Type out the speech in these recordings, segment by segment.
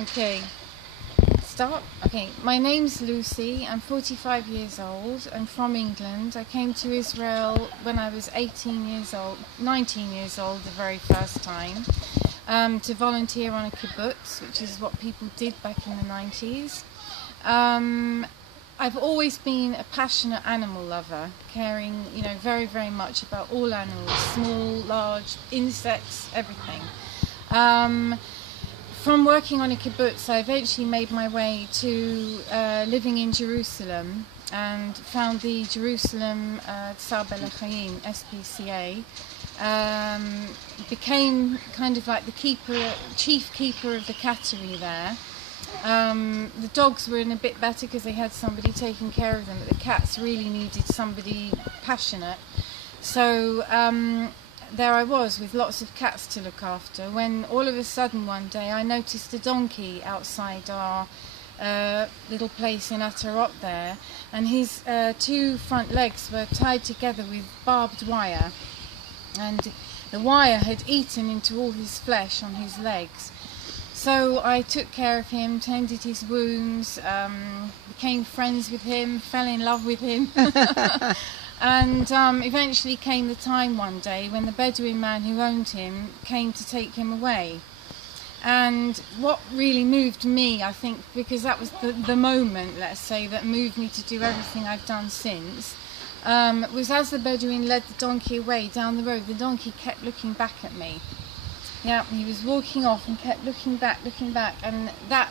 Okay. Start? Okay. My name's Lucy. I'm 45 years old. I'm from England. I came to Israel when I was 19 years old the very first time, to volunteer on a kibbutz, which is what people did back in the 90s. I've always been a passionate animal lover, caring, very, very much about all animals, small, large, insects, everything. From working on a kibbutz, I eventually made my way to living in Jerusalem and found the Jerusalem לחמורים, SPCA. Became kind of like the chief keeper of the cattery there. The dogs were in a bit better because they had somebody taking care of them, but the cats really needed somebody passionate. So there I was with lots of cats to look after, when all of a sudden one day I noticed a donkey outside our little place in Atarot there, and his two front legs were tied together with barbed wire, and the wire had eaten into all his flesh on his legs. So I took care of him, tended his wounds, became friends with him, fell in love with him. And eventually came the time one day when the Bedouin man who owned him came to take him away. And what really moved me, I think, because that was the moment, let's say, that moved me to do everything I've done since, was as the Bedouin led the donkey away down the road, the donkey kept looking back at me. Yeah, he was walking off and kept looking back, and that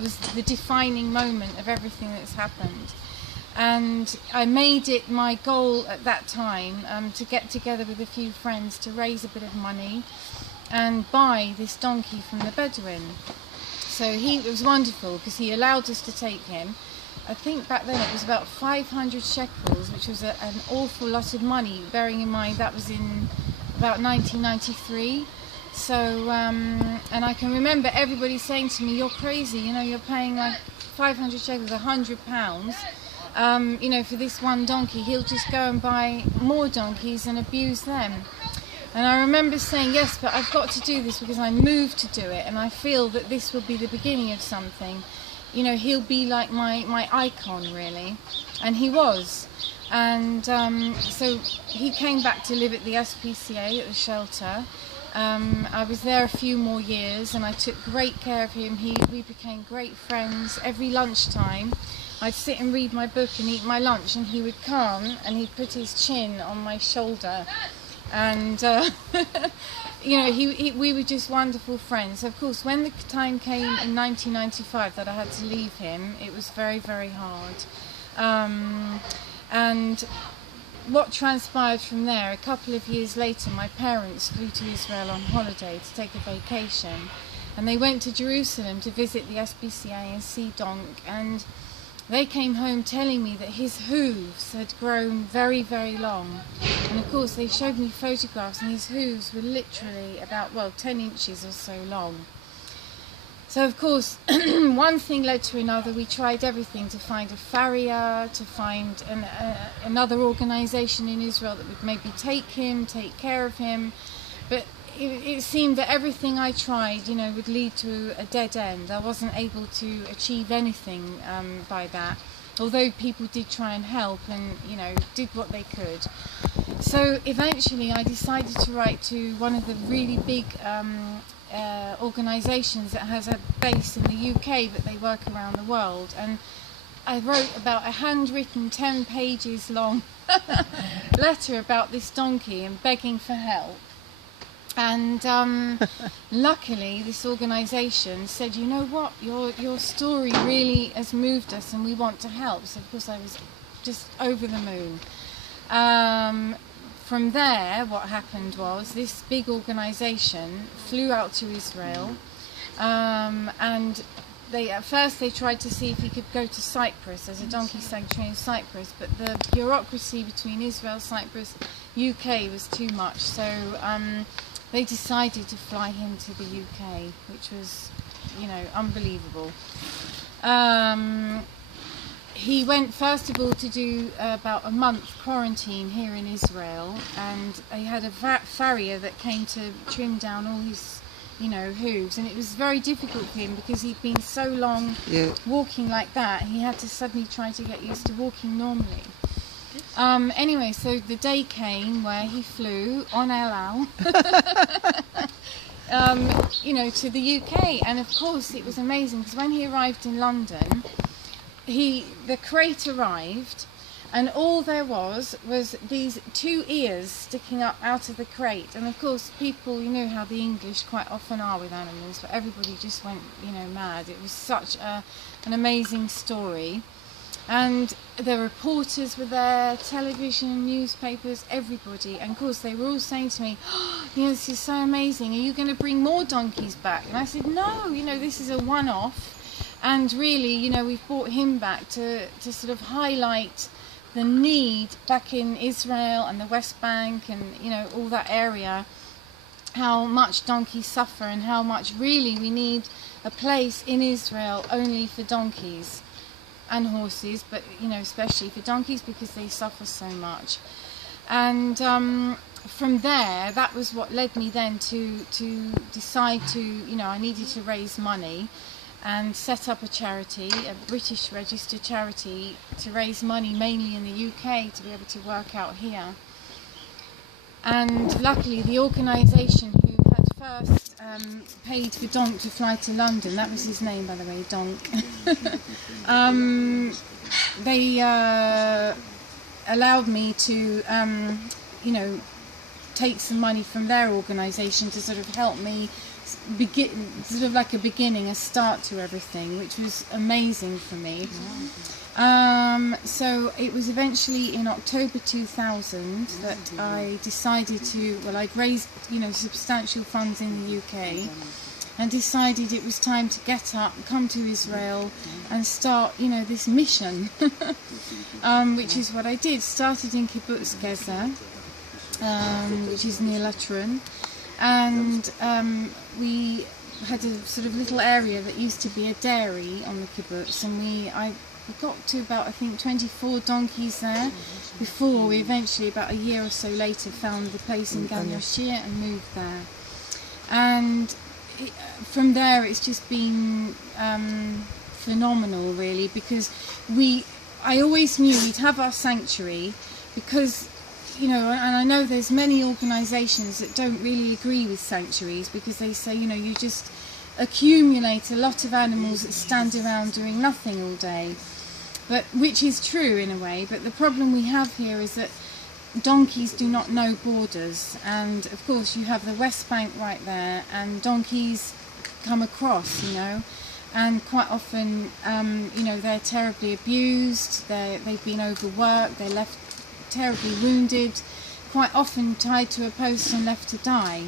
was the defining moment of everything that's happened. And I made it my goal at that time to get together with a few friends to raise a bit of money and buy this donkey from the Bedouin. So it was wonderful because he allowed us to take him. I think back then it was about 500 shekels, which was an awful lot of money, bearing in mind that was in about 1993. So, and I can remember everybody saying to me, "You're crazy, you're paying like 500 shekels, £100. For this one donkey, he'll just go and buy more donkeys and abuse them." And I remember saying, "Yes, but I've got to do this because I'm moved to do it, and I feel that this will be the beginning of something. He'll be like my icon, really." And he was. And so he came back to live at the SPCA, at the shelter. I was there a few more years, and I took great care of him. We became great friends. Every lunchtime I'd sit and read my book and eat my lunch, and he would come and he'd put his chin on my shoulder, and we were just wonderful friends. Of course, when the time came in 1995 that I had to leave him, it was very, very hard. And what transpired from there, a couple of years later, my parents flew to Israel on holiday to take a vacation, and they went to Jerusalem to visit the SPCA and see Donk, and they came home telling me that his hooves had grown very, very long. And of course they showed me photographs, and his hooves were literally about 10 inches or so long. So of course, one thing led to another. We tried everything to find a farrier, to find another organisation in Israel that would maybe take care of him. But it seemed that everything I tried, would lead to a dead end. I wasn't able to achieve anything by that, although people did try and help and, did what they could. So eventually I decided to write to one of the really big organisations that has a base in the UK, but they work around the world, and I wrote about a handwritten 10 pages long letter about this donkey and begging for help. And luckily this organisation said, "You know what, your story really has moved us and we want to help." So of course I was just over the moon. From there, what happened was this big organisation flew out to Israel, and at first they tried to see if he could go to Cyprus. There's a donkey sanctuary in Cyprus, but the bureaucracy between Israel, Cyprus, UK was too much. So they decided to fly him to the UK, which was, unbelievable. He went first of all to do about a month quarantine here in Israel, and he had a farrier that came to trim down all his you know, hooves, and it was very difficult for him because he'd been so long walking like that. He had to suddenly try to get used to walking normally. Anyway, so the day came where he flew on El Al, you know, to the UK, and of course it was amazing because when he arrived in London, the crate arrived, and all there was these 2 ears sticking up out of the crate. And of course, people, you know how the English quite often are with animals, but everybody just went, you know, mad. It was such an amazing story. And the reporters were there, television, newspapers, everybody. And of course, they were all saying to me, oh, you know, this is so amazing. Are you going to bring more donkeys back? And I said, no, you know, this is a one-off. And really, you know, we've brought him back to sort of highlight the need back in Israel and the West Bank and, you know, all that area, how much donkeys suffer and how much really we need a place in Israel only for donkeys and horses, but, you know, especially for donkeys because they suffer so much. And from there, that was what led me then to decide to, you know, I needed to raise money and set up a charity, a British registered charity, to raise money mainly in the UK to be able to work out here. And luckily the organisation who had first paid for Donk to fly to London, that was his name by the way, Donk, they allowed me to, you know, take some money from their organisation to sort of help me begin, sort of like a beginning, a start to everything, which was amazing for me. So it was eventually in October 2000 that I decided to, well, I'd raised, you know, substantial funds in the UK and decided it was time to get up, come to Israel and start, you know, this mission, which is what I did. Started in Kibbutz Gezer, which is near Latrun. And we had a sort of little area that used to be a dairy on the kibbutz, and I got to about, I think, 24 donkeys there before we eventually, about a year or so later, found the place in Gan Yashir and moved there. And from there it's just been phenomenal really, because I always knew we'd have our sanctuary because, you know, and I know there's many organisations that don't really agree with sanctuaries because they say, you know, you just accumulate a lot of animals that stand around doing nothing all day, but which is true in a way. But the problem we have here is that donkeys do not know borders, and of course you have the West Bank right there, and donkeys come across, you know, and quite often, you know, they're terribly abused, they've been overworked, they're left terribly wounded, quite often tied to a post and left to die.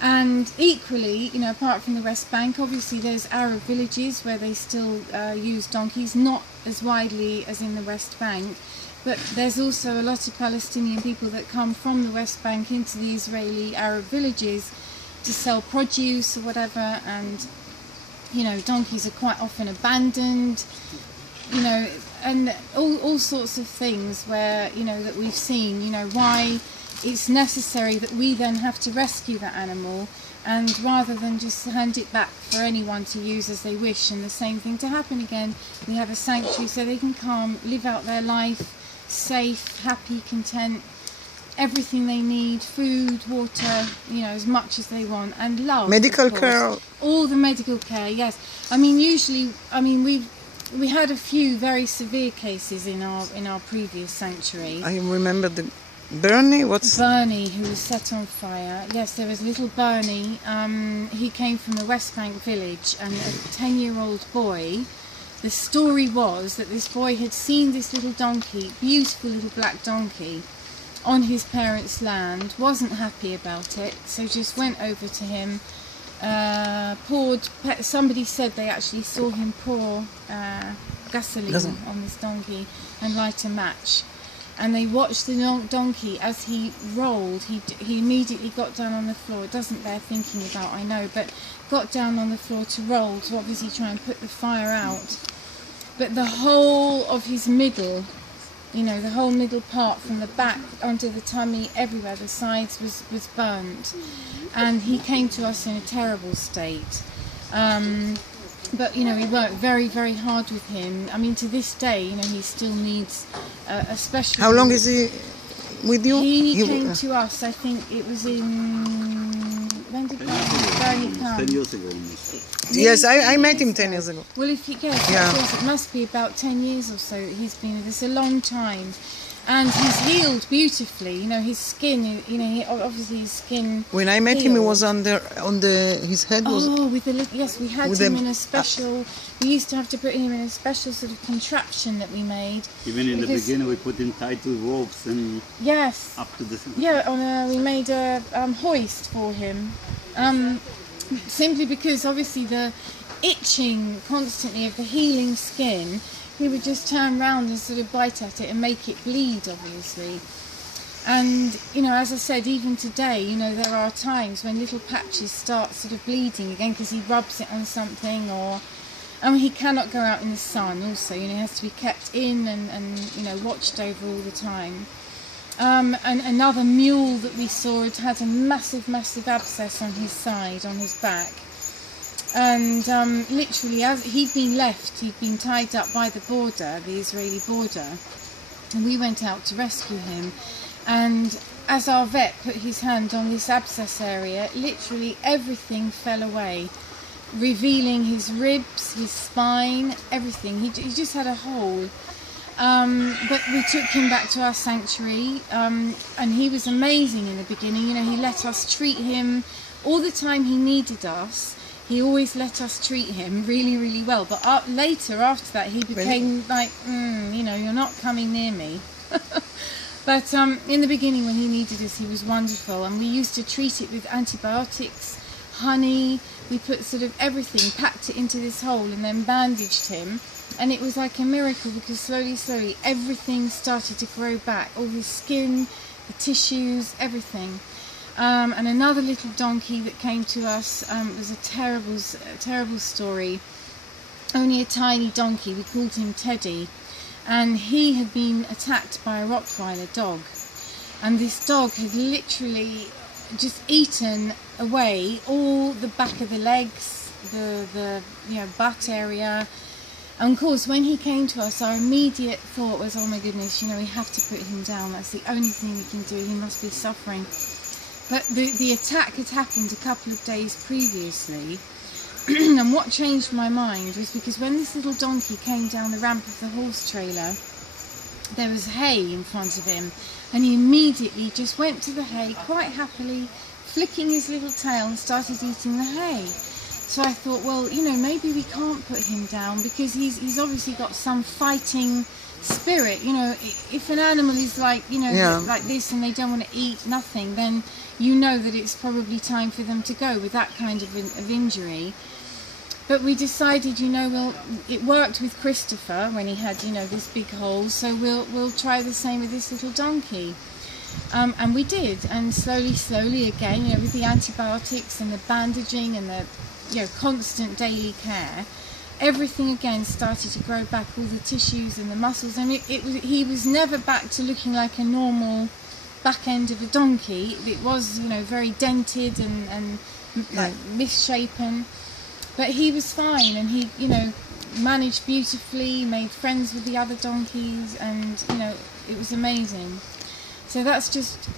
And equally, you know, apart from the West Bank, obviously there's Arab villages where they still use donkeys, not as widely as in the West Bank, but there's also a lot of Palestinian people that come from the West Bank into the Israeli Arab villages to sell produce or whatever, and, you know, donkeys are quite often abandoned, you know, and all sorts of things where, you know, that we've seen, you know, why it's necessary that we then have to rescue that animal, and rather than just hand it back for anyone to use as they wish and the same thing to happen again, we have a sanctuary so they can come, live out their life, safe, happy, content, everything they need, food, water, you know, as much as they want, and love. Medical care. All the medical care, yes. I mean, usually, I mean, we had a few very severe cases in our previous sanctuary. I remember the Bernie. Bernie, who was set on fire. Yes, there was little Bernie. He came from the West Bank village, and a 10-year-old boy. The story was that this boy had seen this little donkey, beautiful little black donkey, on his parents' land, wasn't happy about it, so just went over to him, poured, somebody said they actually saw him pour gasoline on this donkey and light a match. And they watched the donkey as he rolled. He immediately got down on the floor. It doesn't bear thinking about, I know, but got down on the floor to roll, to obviously try and put the fire out. But the whole of his middle You know, the whole middle part from the back, under the tummy, everywhere, the sides was burnt. And he came to us in a terrible state. But, you know, we worked very, very hard with him. I mean, to this day, you know, he still needs a special... How long is he with you? He came to us, I think it was in... When did Bernie come? 10 years ago. Yes, I met him 10 years ago. Well, if you guess, it must be about 10 years or so that he's been with us, a long time. And he's healed beautifully. You know, his skin, you know, obviously his skin. When I met him, he was his head was... Oh, with the yes, we had him in a special... We used to have to put him in a special sort of contraption that we made. Even in the beginning, we put him tied to ropes and yes, up to the... Yeah, we made a hoist for him. Simply because obviously the itching constantly of the healing skin, he would just turn round and sort of bite at it and make it bleed, obviously. And, you know, as I said, even today, you know, there are times when little patches start sort of bleeding again because he rubs it on something, or... he cannot go out in the sun also, you know, he has to be kept in and you know, watched over all the time. And another mule that we saw had a massive abscess on his side, on his back. And literally, as he'd been tied up by the border, the Israeli border, and we went out to rescue him. And as our vet put his hand on this abscess area, literally everything fell away, revealing his ribs, his spine, everything. He just had a hole. But we took him back to our sanctuary, and he was amazing in the beginning. You know, he let us treat him all the time he needed us. He always let us treat him really well. But later, after that, he became like, you know, you're not coming near me. But in the beginning, when he needed us, he was wonderful. And we used to treat it with antibiotics, honey. We put sort of everything, packed it into this hole, and then bandaged him. And it was like a miracle, because slowly, everything started to grow back. All his skin, the tissues, everything. And another little donkey that came to us was a terrible story. Only a tiny donkey. We called him Teddy, and he had been attacked by a Rottweiler dog, and this dog had literally just eaten away all the back of the legs, the you know, butt area. And of course, when he came to us, our immediate thought was, oh my goodness, you know, we have to put him down. That's the only thing we can do. He must be suffering. But the attack had happened a couple of days previously. And what changed my mind was because when this little donkey came down the ramp of the horse trailer, there was hay in front of him. And he immediately just went to the hay quite happily, flicking his little tail, and started eating the hay. So I thought, well, you know, maybe we can't put him down, because he's obviously got some fighting spirit. You know, if an animal is like, you know, like this, and they don't want to eat nothing, then you know that it's probably time for them to go with that kind of injury. But we decided, you know, well, it worked with Christopher when he had, you know, this big hole, so we'll try the same with this little donkey. And we did, and slowly again, you know, with the antibiotics and the bandaging and the, you know, constant daily care, everything again started to grow back, all the tissues and the muscles. I mean, he was never back to looking like a normal back end of a donkey. It was, you know, very dented and like misshapen, but he was fine, and he, you know, managed beautifully, made friends with the other donkeys, and, you know, it was amazing. So that's just